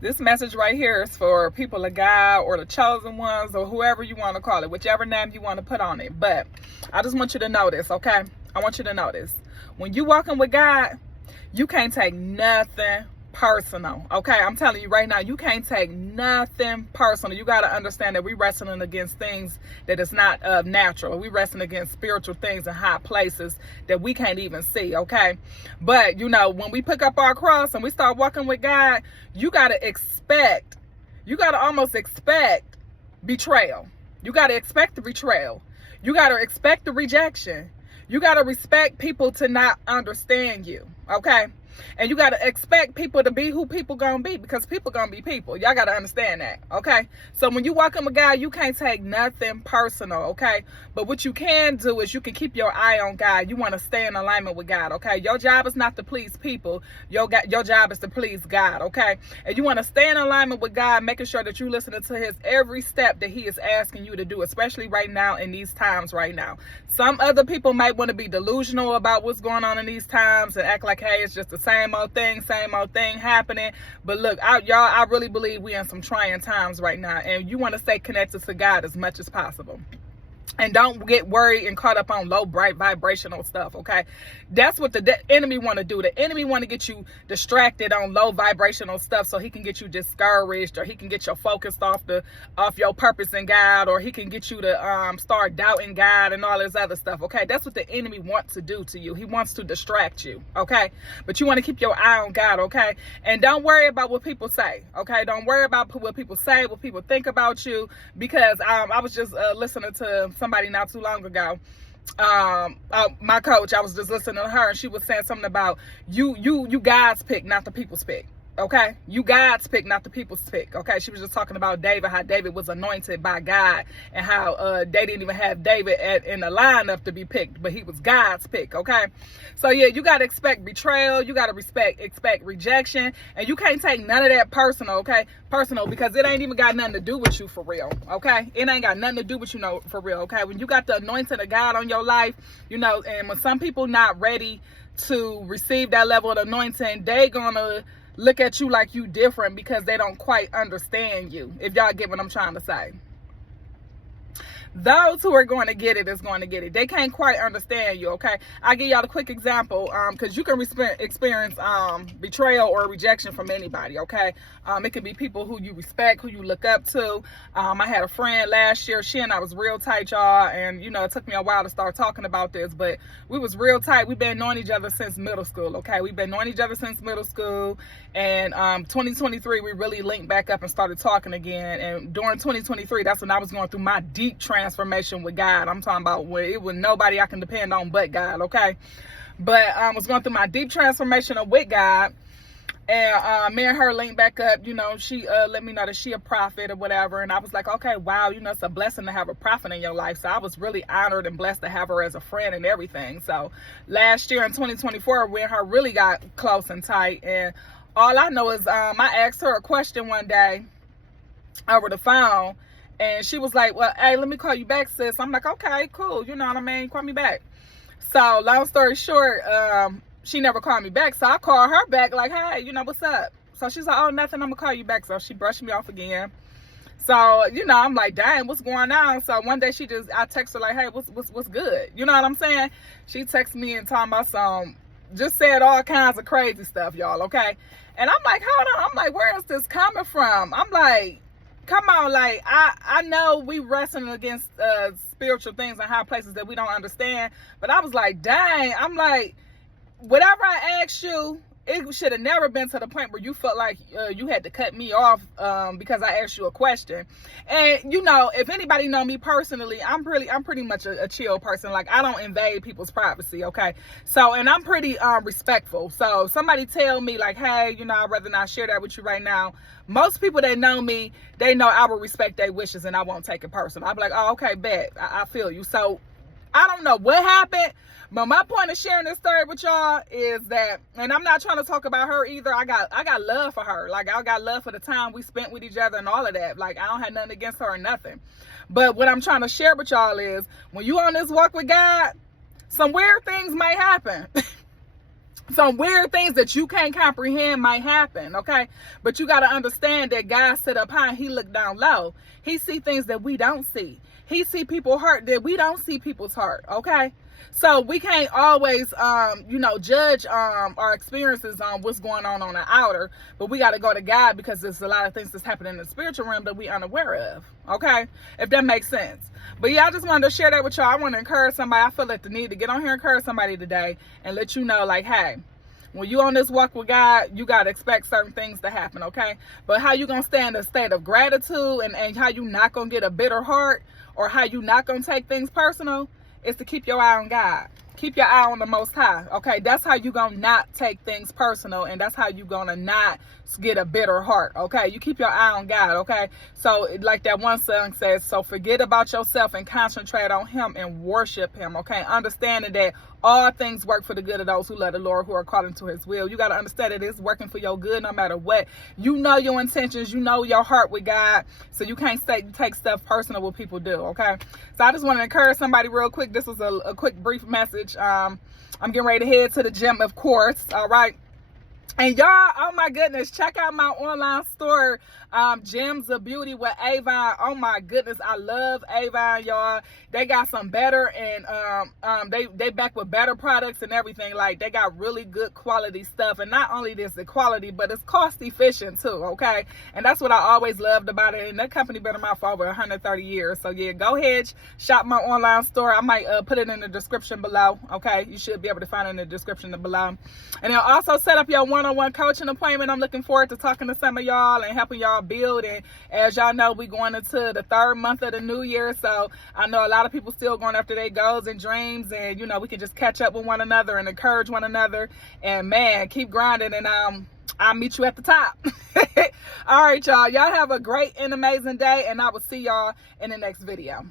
This message right here is for people of God or the chosen ones or whoever you want to call it, whichever name you want to put on it. But I just want you to know this, okay? I want you to know this. When you walking with God, you can't take nothing personal, okay? I'm telling you right now, you can't take nothing personal. You got to understand that we wrestling against things that is not natural. We wrestling against spiritual things in high places that we can't even see, okay? But you know, when we pick up our cross and we start walking with God, you got to almost expect betrayal. You got to expect the betrayal. You got to expect the rejection. You got to respect people to not understand you, okay? And you got to expect people to be who people gonna be, because people gonna be people. Y'all got to understand that, okay? So when you walk in with God, you can't take nothing personal, okay? But what you can do is you can keep your eye on God. You want to stay in alignment with God, okay? Your job is not to please people. Your job is to please God, okay? And you want to stay in alignment with God, making sure that you listening to his every step that he is asking you to do, especially right now in these times right now. Some other people might want to be delusional about what's going on in these times and act like, hey, it's just the same old thing happening. But look, I really believe we in some trying times right now, and you want to stay connected to God as much as possible. And don't get worried and caught up on low, bright, vibrational stuff, okay? That's what the enemy want to do. The enemy want to get you distracted on low vibrational stuff so he can get you discouraged, or he can get your focus off your purpose in God, or he can get you to start doubting God and all this other stuff, okay? That's what the enemy wants to do to you. He wants to distract you, okay? But you want to keep your eye on God, okay? And don't worry about what people say, okay? Don't worry about what people say, what people think about you, because I was just listening to somebody not too long ago. My coach, I was just listening to her, and she was saying something about you God's pick, not the people's pick. Okay, you God's pick, not the people's pick. Okay, she was just talking about David, how David was anointed by God, and how they didn't even have David in the lineup to be picked, but he was God's pick. Okay, so yeah, you got to expect betrayal, you got to expect rejection, and you can't take none of that personal. Okay, personal, because it ain't even got nothing to do with you for real. Okay, it ain't got nothing to do with you, know, for real. Okay, when you got the anointing of God on your life, you know, and when some people not ready to receive that level of anointing, they gonna look at you like you different because they don't quite understand you, if y'all get what I'm trying to say. Those who are going to get it is going to get it. They can't quite understand you, okay? I'll give y'all a quick example, because you can experience betrayal or rejection from anybody, okay? It can be people who you respect, who you look up to. I had a friend last year. She and I was real tight, y'all, and, you know, it took me a while to start talking about this, but we was real tight. We've been knowing each other since middle school, okay? We've been knowing each other since middle school, and 2023, we really linked back up and started talking again, and during 2023, that's when I was going through my deep transformation with God. I'm talking about where it was nobody I can depend on but God, okay? But I was going through my deep transformation with God, and me and her linked back up. You know, she let me know that she a prophet or whatever, and I was like, okay, wow, you know, it's a blessing to have a prophet in your life. So I was really honored and blessed to have her as a friend and everything. So last year in 2024, we and her really got close and tight, and all I know is I asked her a question one day over the phone, and she was like, well, hey, let me call you back, sis. I'm like, okay, cool. You know what I mean? Call me back. So long story short, she never called me back. So I called her back like, hey, you know, what's up? So she's like, oh, nothing. I'm going to call you back. So she brushed me off again. So, you know, I'm like, dang, what's going on? So one day I text her like, hey, what's good? You know what I'm saying? She texted me and talking about just said all kinds of crazy stuff, y'all, okay? And I'm like, hold on. I'm like, where is this coming from? I'm like, come on, like, I know we wrestling against spiritual things and high places that we don't understand, but I was like, dang, I'm like, whatever I asked you, it should have never been to the point where you felt like you had to cut me off because I asked you a question. And you know, if anybody know me personally, I'm pretty much a chill person. Like, I don't invade people's privacy, okay? So, and I'm pretty respectful. So somebody tell me like, hey, you know, I'd rather not share that with you right now. Most people that know me, they know I will respect their wishes and I won't take it personal. I'll be like, oh, okay, bet. I feel you. So I don't know what happened, but my point of sharing this story with y'all is that, and I'm not trying to talk about her either. I got love for her. Like, I got love for the time we spent with each other and all of that. Like, I don't have nothing against her or nothing. But what I'm trying to share with y'all is, when you on this walk with God, some weird things might happen. some weird things that you can't comprehend might happen, okay? But you got to understand that God sit up high and he look down low. He see things that we don't see. He see people hurt that we don't see people's heart, okay? So we can't always, judge our experiences on what's going on the outer, but we got to go to God because there's a lot of things that's happening in the spiritual realm that we unaware of, okay? If that makes sense. But yeah, I just wanted to share that with y'all. I want to encourage somebody. I feel like the need to get on here and encourage somebody today and let you know, like, hey, when you on this walk with God, you got to expect certain things to happen, okay? But how you going to stay in a state of gratitude and how you not going to get a bitter heart or how you not going to take things personal is to keep your eye on God. Keep your eye on the Most High, okay? That's how you going to not take things personal, and that's how you going to not get a bitter heart, okay? You keep your eye on God, okay? So like that one song says, so forget about yourself and concentrate on him and worship him, okay? Understanding that all things work for the good of those who love the Lord, who are called into his will. You got to understand that it's working for your good no matter what. You know your intentions. You know your heart with God. So you can't take stuff personal what people do, okay? So I just want to encourage somebody real quick. This was a quick, brief message. I'm getting ready to head to the gym, of course, all right? And y'all, oh my goodness, check out my online store, Gems of Beauty with Avon. Oh my goodness, I love Avon, y'all. They got some better and they back with better products and everything. Like, they got really good quality stuff. And not only is the quality, but it's cost efficient too, okay? And that's what I always loved about it. And that company been around for over 130 years. So yeah, go ahead, shop my online store. I might put it in the description below, okay? You should be able to find it in the description below. And then also set up your one-on-one coaching appointment. I'm looking forward to talking to some of y'all and helping y'all build. And as y'all know, we going into the 3rd month of the new year. So I know a lot of people still going after their goals and dreams. And, we can just catch up with one another and encourage one another. And, man, keep grinding. And I'll meet you at the top. All right, y'all. Y'all have a great and amazing day. And I will see y'all in the next video.